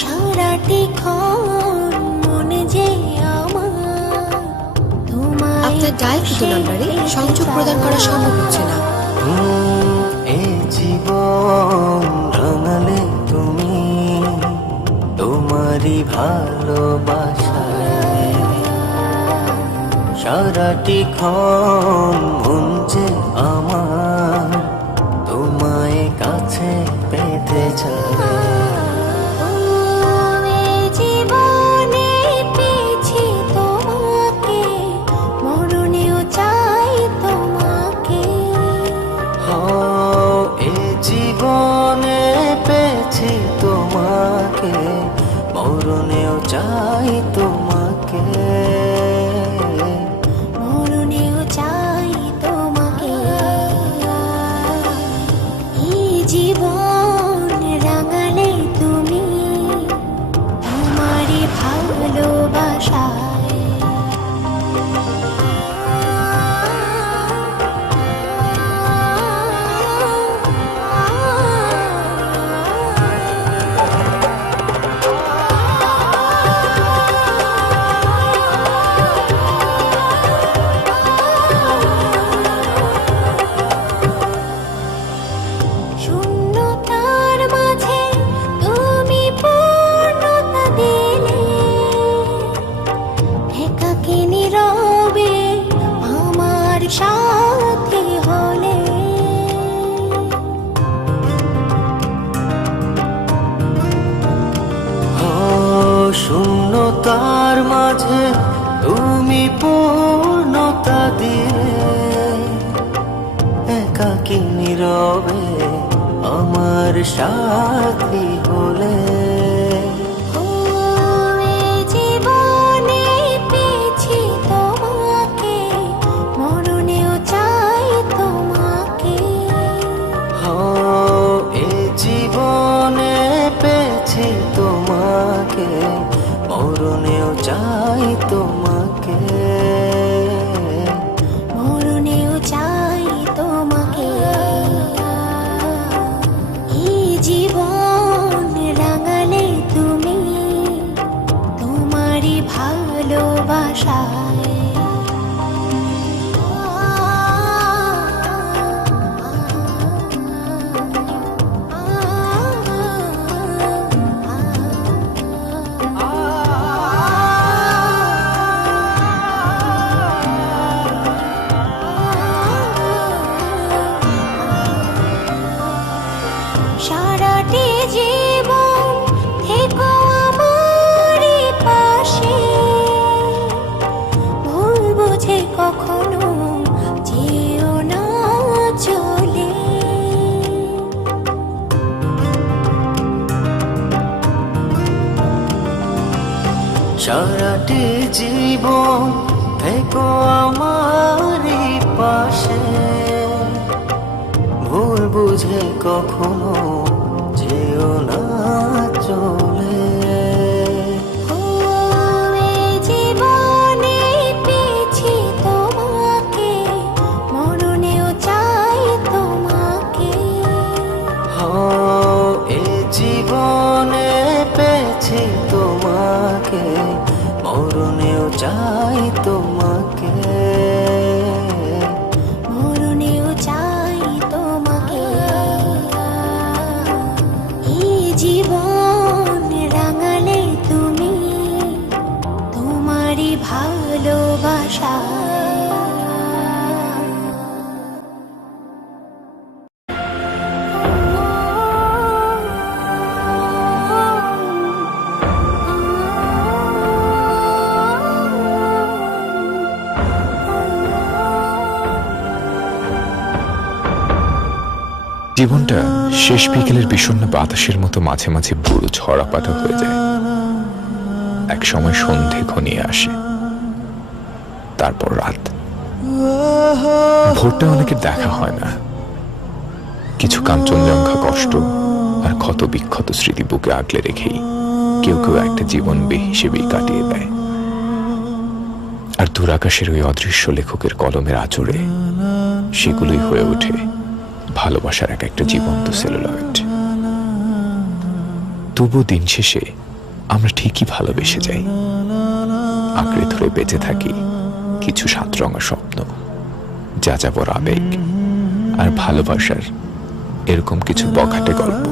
সারাটি মনে যে আপনার ডায়াল কিন্তু নাম্বারে সংযোগ প্রদান করা সম্ভব হচ্ছে না। এই জীবন রাঙালে তুমি তোমারই ভালোবাসায়, সারাটি মন যে আমার তোমায় কাছে পেতে চায়। মরণেও চাই তোমাকে, মরণেও চাই তোমাকে। এই জীবন রাঙালে তুমি তোমারই ভালোবাসায়। শূন্যতার মাঝে তুমি পূর্ণতা দিলে, একাকী নীরবে আমার সাথী হলে। জীবনে পেয়েছি তোমাকে, মরণেও চাই তোমাকে। এ জীবনে পেয়েছি তোমাকে, মরণেও চাই তোমাকে, মরণেও চাই তোমাকে। এই জীবন রাঙালে তুমি তোমারই ভালোবাসায়। সারাটি জীবন থেকো আমারই পাশে, ভুল বুঝে কখনো যেও না চলে। সারাটি জীবন থেকো আমারই পাশে, ভুল বুঝে কখনো যেও না চলে। জীবনে পেয়েছি তোমাকে, মরণেও চাই তোমাকে। এ জীবনে পেয়েছি তোমাকে, মরণেও চাই তোমাকে, মরণেও চাই তোমাকে। এই জীবন রাঙালে তুমি তোমারই ভালোবাসায়। জীবনটা শেষ বিকেলের বিষণ্ণ বাতাসের মতো মাঝে মাঝে বুড়ো ঝরাপাটা হয়ে যায়। এক সময় সন্ধে ঘনিয়ে আসে, তারপর রাত। ভোরটা অনেকের দেখা হয় না। কিছু কাঞ্চনজঙ্ঘা কষ্ট আর ক্ষত বিক্ষত স্মৃতি বুকে আগলে রেখেই কেউ কেউ একটা জীবন বেহিসেবেই কাটিয়ে দেয়। আর দূরাকাশের ওই অদৃশ্য লেখকের কলমের আঁচড়ে সেগুলোই হয়ে ওঠে ভালোবাসার এক একটা জীবন্ত সেলুলয়েড। তবু দিন শেষে আমরা ঠিকই ভালোবেসে যাই, আঁকড়ে ধরে বেঁচে থাকি কিছু সাতরঙা স্বপ্ন, যাযাবর আবেগ আর ভালোবাসার এরকম কিছু বখাটে গল্প।